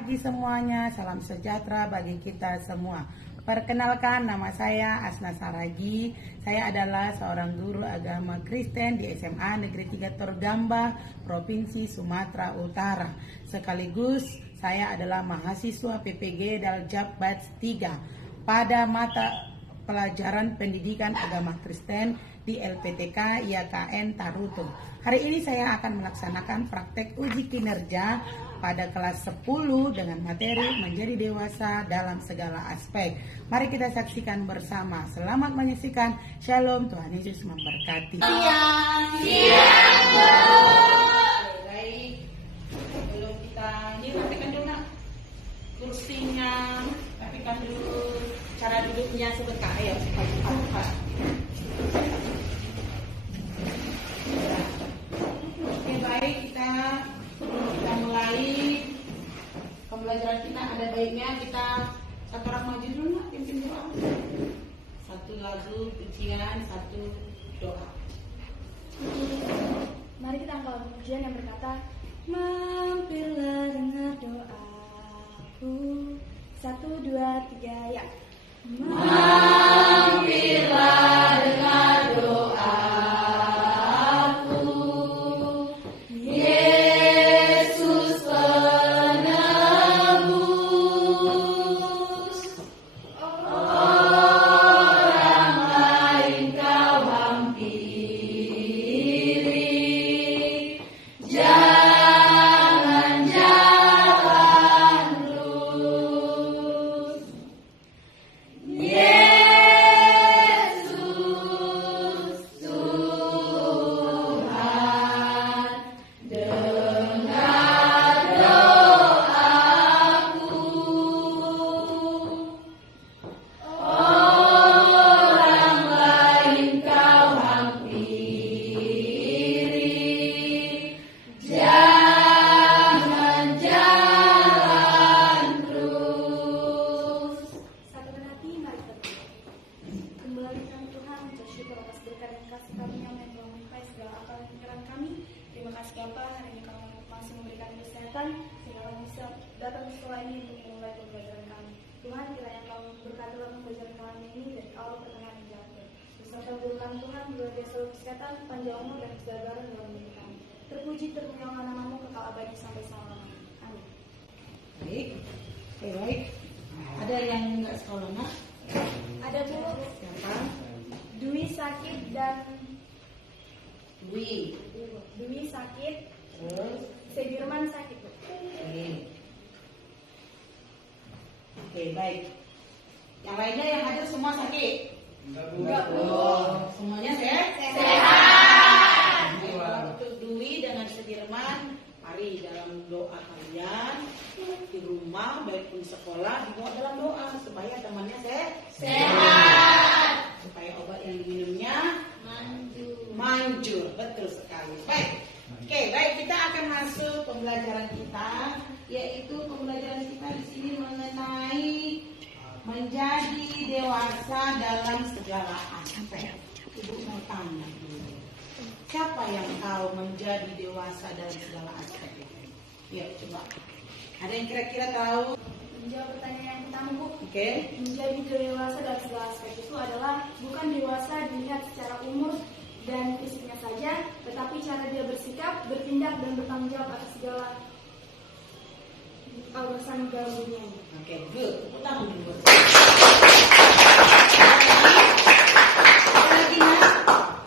pagi semuanya, salam sejahtera bagi kita semua. Perkenalkan, nama saya Asna Saragi. Saya adalah seorang guru agama Kristen di SMA Negeri 3 Torgamba, Provinsi Sumatera Utara. Sekaligus saya adalah mahasiswa PPG Daljab Batch 3 pada mata pelajaran pendidikan agama Kristen di LPTK IAKN Tarutung. Hari ini saya akan melaksanakan praktek uji kinerja pada kelas 10 dengan materi menjadi dewasa dalam segala aspek. Mari kita saksikan bersama. Selamat menyaksikan. Shalom, Tuhan Yesus memberkati. Siang. Baik. Sebelum kita rapikan dulu nak kursinya, rapikan dulu cara duduknya sebentar ya, cepat. Oke, baik, kita mulai pembelajaran kita. Ada baiknya kita satu orang maju dulu nak, pimpin doa. Satu lagu pujian, satu doa. Mari kita angkat pujian yang berkata, mampirlah dengar doaku. 1, 2, 3, ya. Mampirlah dengar doaku, Yesus penebus. Orang lain kau hampiri, jangan jalan terus. Yesus Tuhan, dengar doaku. Orang lain kau hampiri, jangan jalan terus. Satukan hati, mari kita berdoa. Kembalikan Tuhan, bersyukur atas berkat dan kasih karunia yang telah melimpahi segala akal dan pikiran kami. Terima kasih Bapa, hari ini kami masih memberikan kesehatan sehingga kami bisa datang ke sekolah ini untuk memulai pembelajaran kami. Tuhan, kiranya kau berkati dalam pembelajaran kami ini dari awal pertengahan hingga akhir. Beserta berkat Tuhan, beri selalu kesehatan, panjang umur dan kesabaran dalam hidup kami. Terpuji termuliakan namamu kekal abadi sampai selama-lamanya. Amin. Baik. Oke, baik. Ada yang enggak sekolah nak? Ada Bu, Siapa? Dwi sakit dan Dwi. Dwi sakit, Terus. Sedirman sakit Bu. Oke, baik. Yang lainnya yang hadir semua sakit? Enggak, Bu. Semuanya sehat? Untuk Dwi dengan Sedirman, mari dalam doa kalian di rumah, baik pun sekolah, dibawa dalam doa supaya temannya sehat. Supaya obat yang diminumnya manjur. Betul sekali. Baik. Oke, baik, kita akan masuk pembelajaran kita, yaitu pembelajaran kita di sini mengenai menjadi dewasa dalam segala aspek. Ibu mau tanya dulu, siapa yang tahu menjadi dewasa dalam segala aspek itu? Ya, coba. Ada yang kira-kira tahu? Menjawab pertanyaan yang pertama Bu, Oke. menjadi dewasa dalam segala aspek itu adalah bukan dewasa dilihat secara umur dan fisiknya saja, tetapi cara dia bersikap, bertindak dan bertanggung jawab atas segala urusan dalam dunia ini. Oke, good. Tepuk tangan dulu. Lagi nak.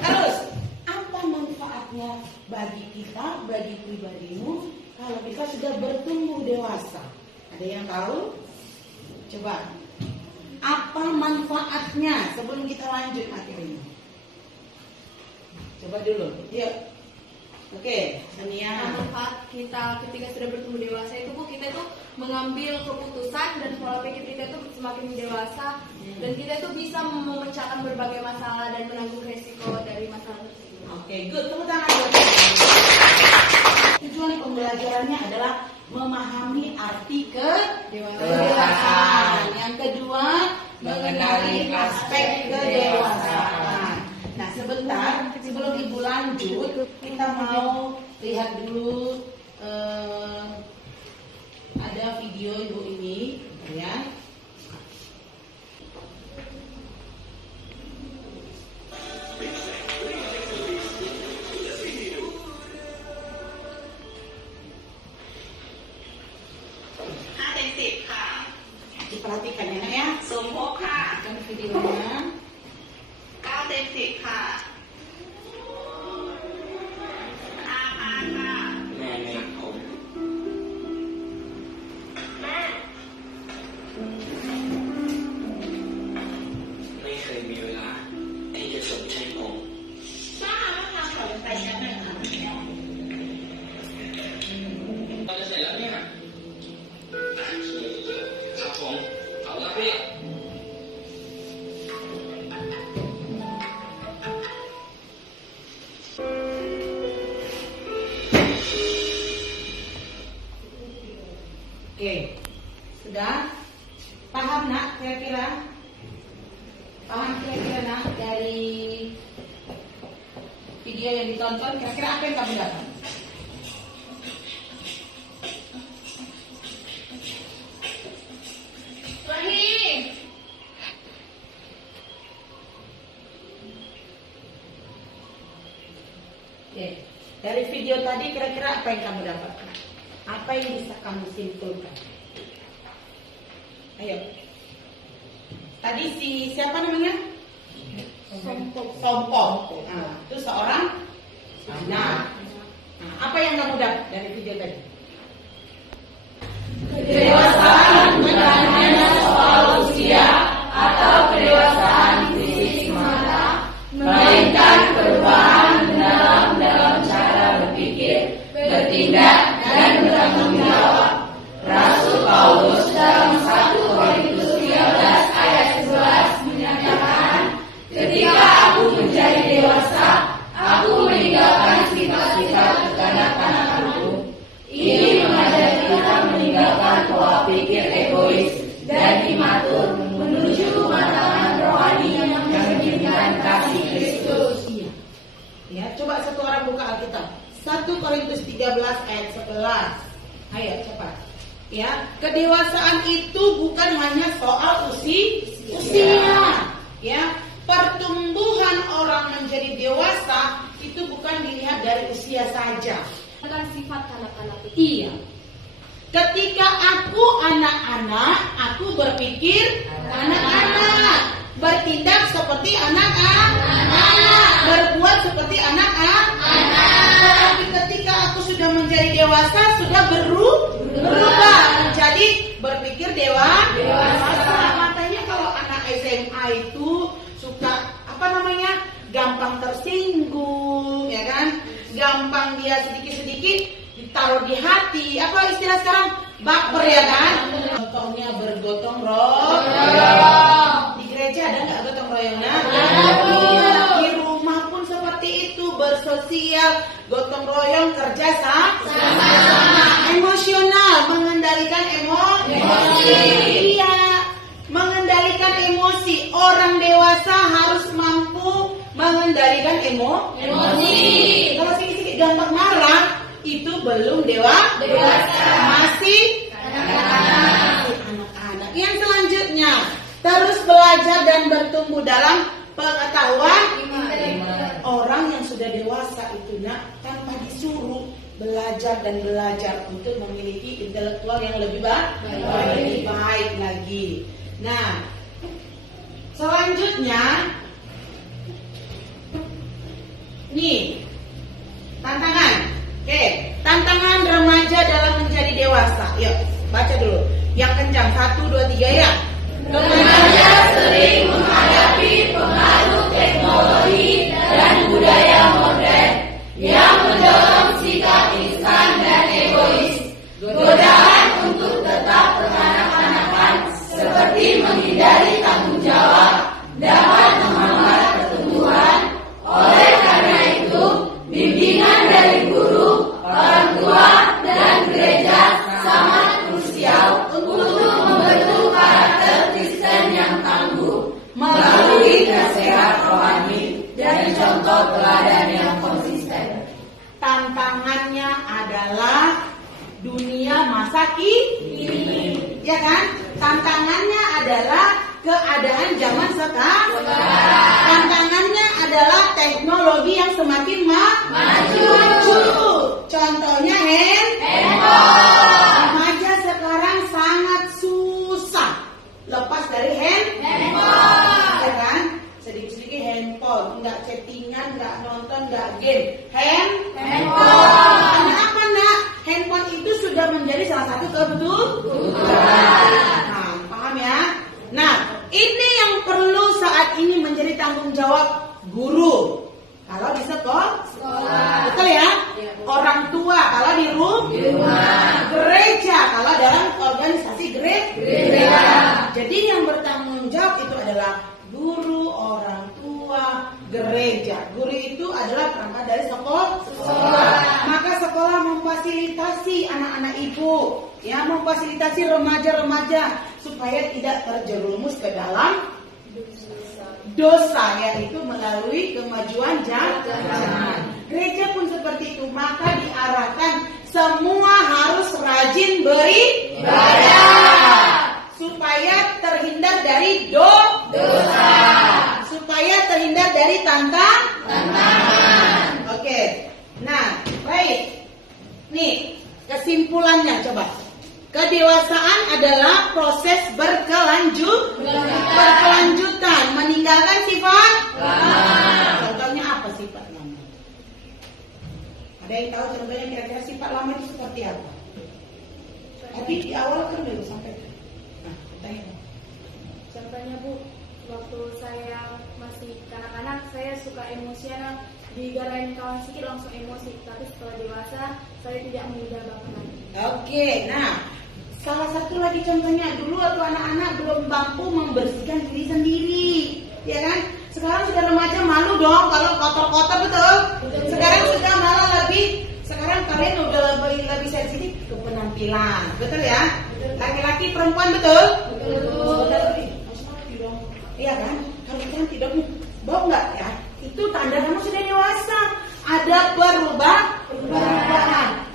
Terus, apa manfaatnya bagi kita, bagi pribadimu, kalau kita sudah bertumbuh dewasa? Ada yang tahu? Coba. Apa manfaatnya sebelum kita lanjut materi ini? Coba dulu. Yuk. Oke, Sania. Manfaat kita ketika sudah bertumbuh dewasa itu Bu, kita itu mengambil keputusan dan pola pikir kita itu semakin dewasa dan kita itu bisa memecahkan berbagai masalah dan menanggung resiko dari masalah tersebut. Oke, good. Tepuk tangan buat tujuan pembelajarannya adalah memahami arti kedewasaan. Yang kedua, mengenali aspek kedewasaan. Nah, sebentar sebelum Ibu lanjut, kita mau lihat dulu ada ada video ibu ini, ya. Diperhatikan ya, ya. Kan videonya. แม่เลี้ยงผมไม่เคยมีเวลาที่จะสนใจผมเราจะเสร็จแล้วเนี่ยครับผมเอาละพี่ Oke, sudah paham nak kira-kira? Paham kira-kira nak dari video yang ditonton? Kira-kira apa yang kamu dapat? Oke, dari video tadi kira-kira apa yang kamu dapat? Apa yang bisa kamu simpulkan? Ayo. Tadi siapa namanya? Sompong. Nah, itu seorang anak. Nah, apa yang kamu dapat dari video tadi? Kedewasaan bukan hanya soal usia atau kedewasaan fisik semata, melainkan perubahan mendalam dalam cara berpikir, bertindak, dan bertanggung jawab. Rasul Paulus dalam 1 Korintus 13 ayat 11 menyatakan, ketika aku menjadi dewasa, aku meninggalkan sifat-sifat kekanak-kanakanku. Ini mengajari kita meninggalkan pola pikir egois dan imatur menuju kematangan rohani yang mencerminkan kasih Kristus. Ya, coba satu orang buka Alkitab. 1 Korintus 13 ayat 11. Ayo cepat. Ya, kedewasaan itu bukan hanya soal usia. Ya, pertumbuhan orang menjadi dewasa itu bukan dilihat dari usia saja. Bukan sifat kanak-kanak itu. Iya. Ketika aku anak-anak, aku berpikir anak-anak, bertindak seperti anak-anak, berbuat seperti anak-anak. Tapi ketika aku sudah menjadi dewasa, sudah berubah menjadi berpikir dewasa. Makanya kalau anak SMA itu suka gampang tersinggung, ya kan? Gampang dia sedikit-sedikit ditaruh di hati. Apa istilah sekarang? Baper, ya kan? Contohnya bergotong royong. Di gereja ada nggak gotong royongnya? Iya. Di rumah pun seperti itu, bersosial, gotong royong, kerja sama. Emosional, mengendalikan emosi. Iya, mengendalikan emosi. Orang dewasa harus mampu mengendalikan emosi. Kalau sedikit gampang marah, itu belum dewasa. Masih anak-anak. Yang selanjutnya, terus belajar dan bertumbuh dalam pengetahuan. Orang yang sudah dewasa itu tanpa disuruh belajar dan belajar untuk memiliki intelektual yang lebih baik lagi. Nah, selanjutnya nih tantangan. Oke, tantangan remaja dalam menjadi dewasa. Yuk, baca dulu. Yang kencang, 1, 2, 3 ya. Remaja sering menghadapi pengaruh teknologi dan budaya modern yang mendorong sikap instan dan egois. Godaan untuk tetap kekanak-kanakan seperti menghindari tanggung jawab dapat menghambat pertumbuhan. Oleh karena itu, bimbingan dari guru, orang tua, dan gereja sangat krusial untuk membentuk karakter Kristen yang tangguh melalui nasihat rohani dan contoh teladan yang konsisten. Tantangannya adalah dunia masa kini. ya kan? Tantangannya adalah keadaan zaman sekarang. Tantangannya adalah teknologi yang semakin maju. Contohnya handphone. Remaja sekarang sangat susah lepas dari handphone, ya kan? Sedikit-sedikit handphone, nggak chattingan, nggak nonton, nggak game, handphone. Kenapa nak? Handphone itu sudah menjadi salah satu kebutuhan. Nah, paham ya? Nah, ini yang perlu saat ini menjadi tanggung jawab guru. Kalau di sekolah, betul ya? Orang tua kalau di rumah, gereja kalau dalam organisasi gereja. Jadi yang bertanggung jawab itu adalah guru, orang tua, gereja. Guru itu adalah perangkat dari sekolah. Maka sekolah memfasilitasi anak-anak ibu, ya, memfasilitasi remaja-remaja supaya tidak terjerumus ke dalam dosa, yaitu melalui kemajuan zaman. Gereja pun seperti itu, maka diarahkan semua harus rajin beribadah supaya terhindar dari dosa, supaya terhindar dari tantangan. Oke. Nah, baik. Nih, kesimpulannya coba. Kedewasaan adalah proses berkelanjutan, meninggalkan sifat lama. Contohnya apa sifat lama? Ada yang tahu contohnya kira-kira sifat lama itu seperti apa? Tadi di awal kan dulu sampai. Nah, tanya. Contohnya Bu, waktu saya masih kanak-kanak saya suka emosian, digarain kawan sedikit langsung emosi. Tapi setelah dewasa saya tidak mudah baper lagi. Oke, nah salah satu lagi contohnya dulu waktu anak-anak belum mampu membersihkan diri sendiri, ya kan? Sekarang sudah remaja malu dong kalau kotor-kotor, betul? Sekarang sudah malah sekarang kalian udah lebih sensitif ke penampilan, betul ya? Laki-laki perempuan, betul? Betul. Iya kan? Kalau cantik dong, bau nggak ya? Itu tanda kamu sudah dewasa. Ada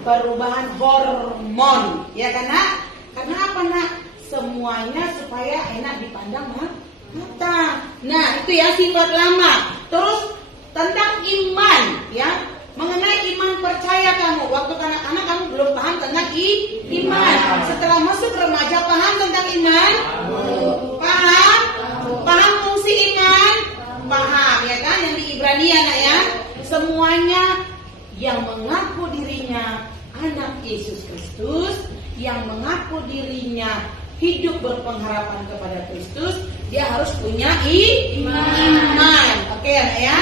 perubahan hormon, ya kan nak? Karena apa nak? Semuanya supaya enak dipandang mata. Nah itu ya sifat lama. Terus tentang iman, ya, mengenai iman percaya kamu. Waktu anak-anak kamu belum paham tentang iman. Setelah masuk remaja paham tentang iman? Paham fungsi iman? Paham, ya kan? Yang di Ibrani anak ya. Semuanya yang mengaku dirinya anak Yesus Kristus, yang mengaku dirinya hidup berpengharapan kepada Kristus, dia harus punya iman. Oke anak ya?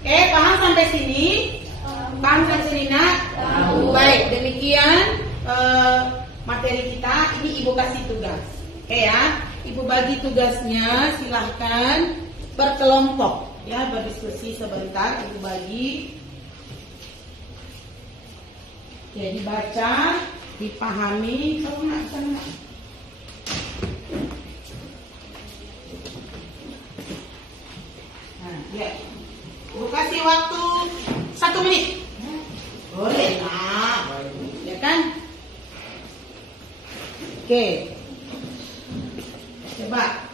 Oke, paham sampai sini? Paham sampai sini nak? Baik, demikian materi kita. Ini ibu kasih tugas. Oke ya? Ibu bagi tugasnya, silahkan berkelompok ya, berdiskusi sebentar. Ibu bagi. Oke, dibaca, dipahami. Kalau nggak bisa nggak. Nah, ya. Ibu kasih waktu 1 menit. Boleh lah, ya kan? Oke. Coba.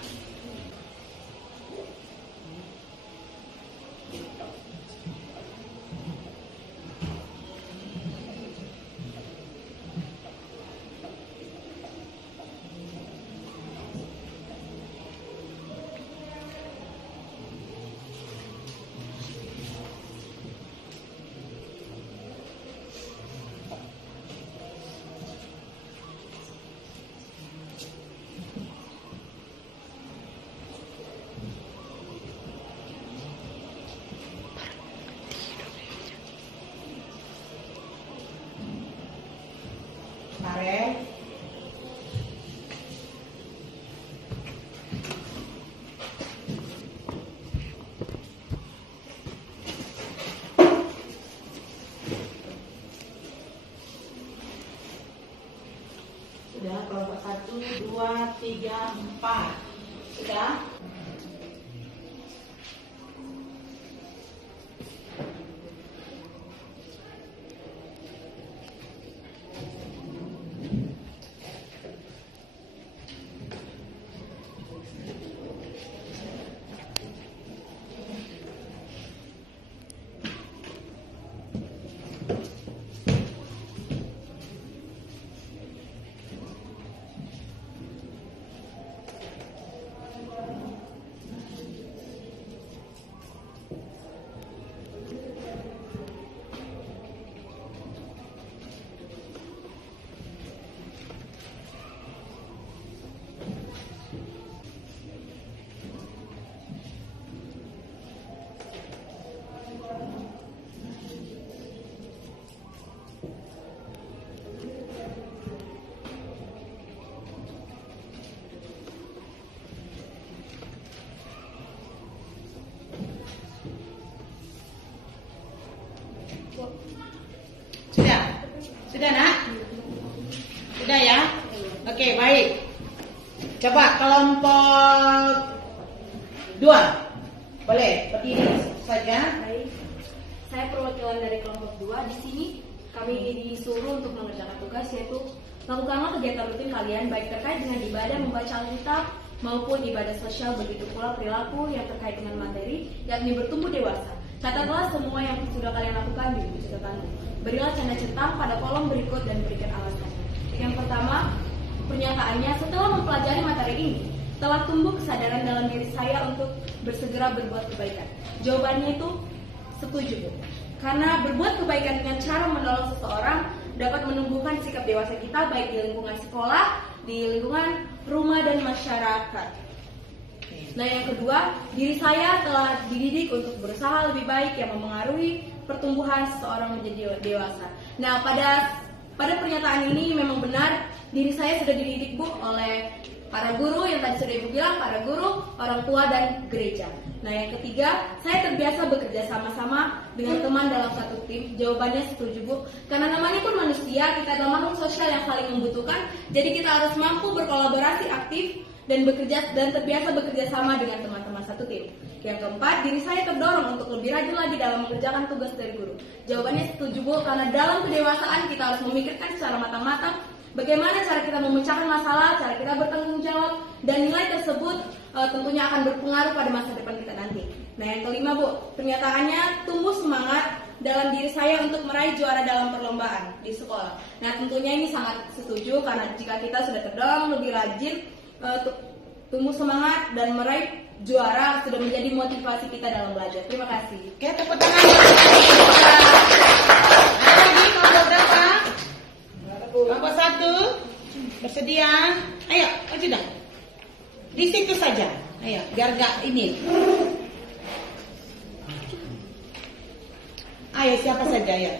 Kemarin sudah kelompok 1, 2, 3, 4 sudah. baik. Coba kelompok 2. Boleh, berdiri saja. Baik. Saya perwakilan dari kelompok 2. Di sini kami disuruh untuk mengerjakan tugas, yaitu lakukanlah kegiatan rutin kalian baik terkait dengan ibadah membaca Alkitab maupun ibadah sosial, begitu pula perilaku yang terkait dengan materi, yakni bertumbuh dewasa. Catatlah semua yang sudah kalian lakukan di buku catatan. Berilah tanda centang pada kolom berikut dan berikan alasannya. Yang pertama, pernyataannya, setelah mempelajari materi ini, telah tumbuh kesadaran dalam diri saya untuk bersegera berbuat kebaikan. Jawabannya itu setuju, Bu. Karena berbuat kebaikan dengan cara menolong seseorang dapat menumbuhkan sikap dewasa kita baik di lingkungan sekolah, di lingkungan rumah dan masyarakat. Nah, yang kedua, diri saya telah dididik untuk berusaha lebih baik yang memengaruhi pertumbuhan seseorang menjadi dewasa. Nah, pada pernyataan ini memang benar, diri saya sudah dididik, Bu, oleh para guru yang tadi sudah Ibu bilang, para guru, orang tua, dan gereja. Nah, yang ketiga, saya terbiasa bekerja sama-sama dengan teman dalam satu tim. Jawabannya setuju, Bu. Karena namanya pun manusia, kita adalah makhluk sosial yang saling membutuhkan. Jadi kita harus mampu berkolaborasi aktif dan terbiasa bekerja sama dengan teman-teman satu tim. Yang keempat, diri saya terdorong untuk lebih rajin lagi dalam mengerjakan tugas dari guru. Jawabannya setuju, Bu, karena dalam kedewasaan kita harus memikirkan secara matang-matang bagaimana cara kita memecahkan masalah, cara kita bertanggung jawab, dan nilai tersebut tentunya akan berpengaruh pada masa depan kita nanti. Nah, yang kelima, Bu, pernyataannya tumbuh semangat dalam diri saya untuk meraih juara dalam perlombaan di sekolah. Nah, tentunya ini sangat setuju karena jika kita sudah terdorong lebih rajin, tumbuh semangat dan meraih juara sudah menjadi motivasi kita dalam belajar. Terima kasih. Oke, tepuk tangan. Lagi kelompok berapa? Kelompok 1. Bersedia? Ayo, maju dah. Di situ saja. Ayo, biar gak ini. Ayo, siapa saja ya?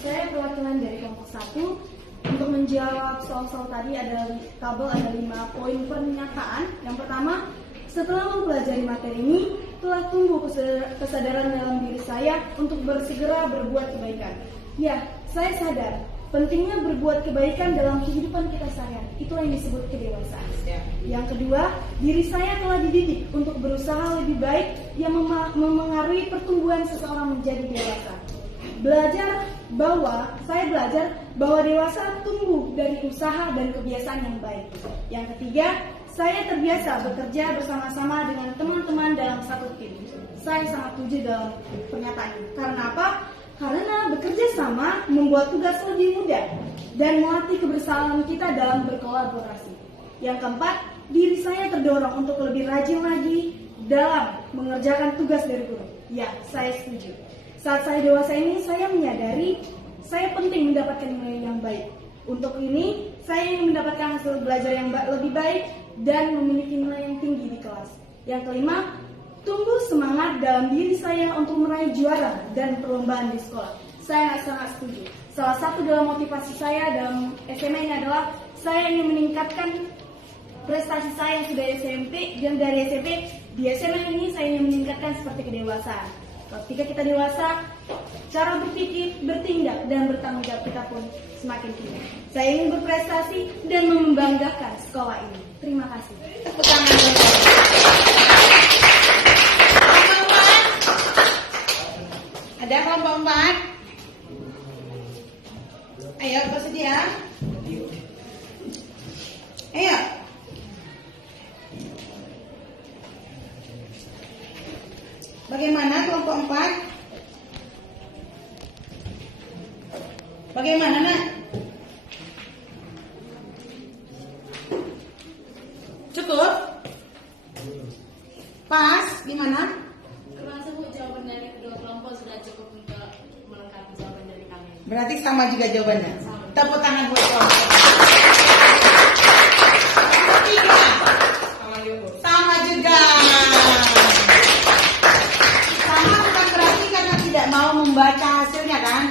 Saya perwakilan dari kelompok 1. Untuk menjawab soal-soal tadi ada 5 poin pernyataan. Yang pertama, setelah mempelajari materi ini, telah tumbuh kesadaran dalam diri saya untuk bersegera berbuat kebaikan. Ya, saya sadar pentingnya berbuat kebaikan dalam kehidupan kita sehari-hari. Itulah yang disebut kedewasaan. Yang kedua, diri saya telah dididik untuk berusaha lebih baik yang memengaruhi pertumbuhan seseorang menjadi dewasa. Saya belajar bahwa dewasa tumbuh dari usaha dan kebiasaan yang baik. Yang ketiga, saya terbiasa bekerja bersama-sama dengan teman-teman dalam satu tim. Saya sangat setuju dalam pernyataan ini. Karena apa? Karena bekerja sama membuat tugas lebih mudah dan melatih kebersamaan kita dalam berkolaborasi. Yang keempat, diri saya terdorong untuk lebih rajin lagi dalam mengerjakan tugas dari guru. Ya, saya setuju. Saat saya dewasa ini, saya menyadari saya penting mendapatkan nilai yang baik. Untuk ini, saya ingin mendapatkan hasil belajar yang lebih baik dan memiliki nilai yang tinggi di kelas. Yang kelima, tumbuh semangat dalam diri saya untuk meraih juara dan perlombaan di sekolah. Saya sangat setuju. Salah satu dalam motivasi saya dalam SMA ini adalah saya ingin meningkatkan prestasi saya yang sudah SMP, dan dari SMP di SMA ini saya ingin meningkatkan seperti kedewasaan. Ketika kita dewasa, cara berpikir, bertindak, dan bertanggung jawab kita pun semakin tinggi. Saya ingin berprestasi dan membanggakan sekolah ini. Terima kasih. Tepuk tangan dulu. Ada kelompok 4? Ayo, bersedia? Ayo. Bagaimana kelompok 4? Bagaimana, Nak? Cukup? Pas? Gimana? Terasa, Bu, jawaban dari kedua kelompok sudah cukup untuk melengkapi jawaban dari kami. Berarti sama juga jawabannya. Tepuk tangan buat kelompok. Tiga. Sama juga. Sama bukan berarti karena tidak mau membaca hasilnya kan?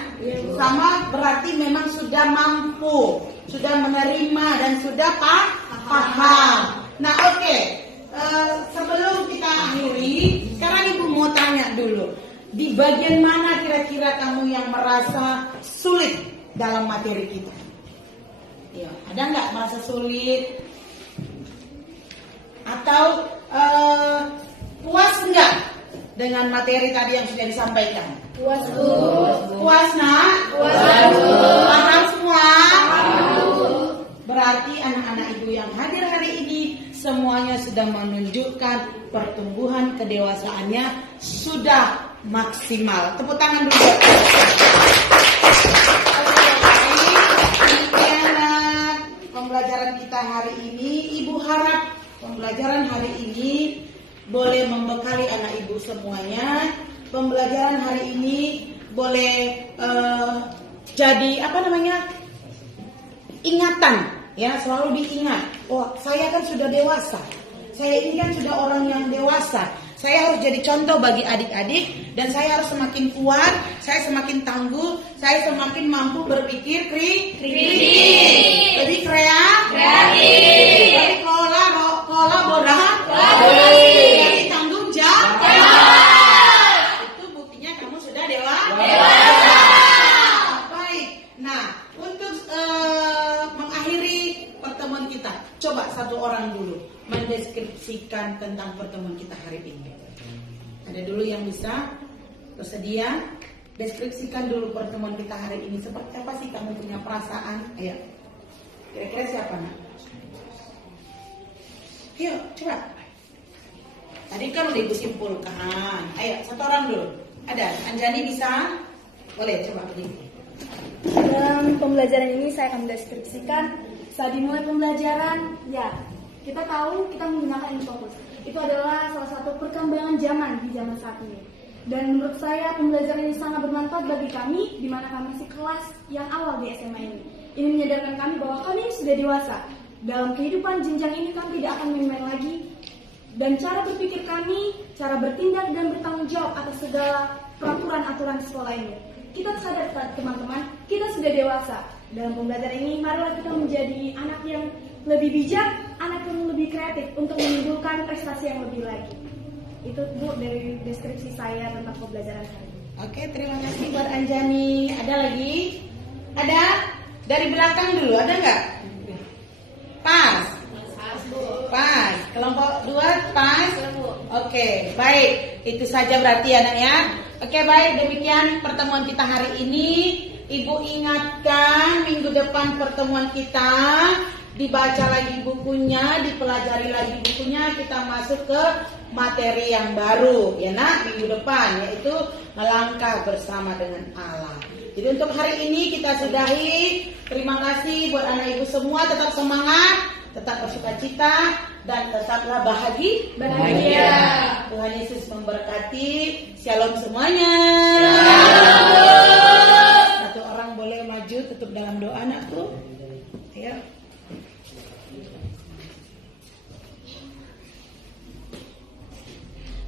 Sama berarti memang sudah mampu, sudah menerima dan sudah paham. Nah, oke. Sebelum kita akhiri, sekarang Ibu mau tanya dulu. Di bagian mana kira-kira kamu yang merasa sulit dalam materi kita? Ya, ada nggak merasa sulit? Atau puas nggak dengan materi tadi yang sudah disampaikan? Puas, Bu. Puas nak? Puas, Bu. Paham semua? Berarti anak-anak ibu yang hadir hari ini semuanya sudah menunjukkan pertumbuhan kedewasaannya sudah maksimal. Tepuk tangan dulu. Demikianlah pembelajaran kita hari ini. Ibu harap pembelajaran hari ini boleh membekali anak ibu semuanya. Pembelajaran hari ini boleh jadi ingatan, ya, selalu diingat. Oh, saya kan sudah dewasa. Saya ini kan sudah orang yang dewasa. Saya harus jadi contoh bagi adik-adik dan saya harus semakin kuat, saya semakin tangguh, saya semakin mampu berpikir kritis, lebih kreatif, lebih kolaborasi, lebih tanggung jawab. Itu buktinya kamu sudah dewasa. Baik. Nah, untuk mengakhiri pertemuan kita, coba satu orang dulu mendeskripsikan tentang pertemuan kita hari ini. Ada dulu yang bisa bersedia? Deskripsikan dulu pertemuan kita hari ini. Seperti apa sih kamu punya perasaan? Ayo. Kira-kira siapa nak? Ayo, coba. Tadi kan udah ibu simpulkan. Ayo, satu orang dulu. Ada? Anjani bisa? Boleh, coba. Dalam pembelajaran ini saya akan mendeskripsikan saat dimulai pembelajaran, ya, kita tahu kita menggunakan Infokus. Itu adalah salah satu perkembangan zaman di zaman saat ini. Dan menurut saya pembelajaran ini sangat bermanfaat bagi kami, di mana kami masih kelas yang awal di SMA ini. Ini menyadarkan kami bahwa kami sudah dewasa. Dalam kehidupan jenjang ini kami tidak akan main-main lagi. Dan cara berpikir kami, cara bertindak dan bertanggung jawab atas segala peraturan-aturan sekolah ini. Kita sadar teman-teman, kita sudah dewasa. Dalam pembelajaran ini, marilah kita menjadi anak yang lebih bijak, anak yang lebih kreatif untuk menimbulkan prestasi yang lebih lagi. Itu Bu dari deskripsi saya tentang pembelajaran hari ini. Oke, terima kasih buat Anjani. Ada lagi? Ada? Dari belakang dulu, ada nggak? Pas. Pas. Kelompok 2 pas. Oke, baik. Itu saja berarti anak ya. Oke, baik. Demikian pertemuan kita hari ini. Ibu ingatkan minggu depan pertemuan kita. Dibaca lagi bukunya, dipelajari lagi bukunya, kita masuk ke materi yang baru ya nak, minggu depan, yaitu melangkah bersama dengan Allah. Jadi untuk hari ini kita sudahi. Terima kasih buat anak ibu semua, tetap semangat, tetap bersukacita, dan tetaplah bahagia. Tuhan Yesus memberkati. Shalom semuanya. Satu orang boleh maju tutup dalam doa anakku. Ayo.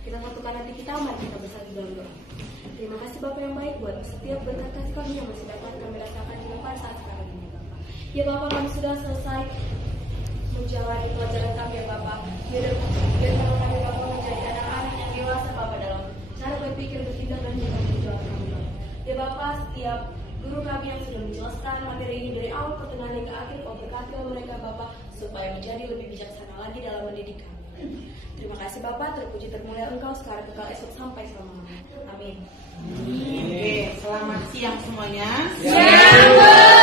Kita satukan hati kita, mari kita bersatu dalam doa. Terima kasih Bapak yang baik buat setiap berkat kasih kami yang masih dapat kami rasakan di depan saat sekarang ini Bapak. Ya Bapak, kami sudah selesai menjalani pelajaran kami ya Bapak. Biar kami Bapak menjadi anak-anak yang dewasa Bapak dalam cara berpikir, bertindak dan bertanggung jawab kami Bapak. Ya Bapak, setiap guru kami yang sudah menjelaskan materi ini dari awal pertengahan hingga akhir, Kau berkati mereka Bapak supaya menjadi lebih bijaksana lagi dalam mendidik kami. Terima kasih Bapak, terpuji termulia Engkau sekarang kekal esok sampai selama-lamanya. Amin. Oke, selamat siang semuanya. Siang.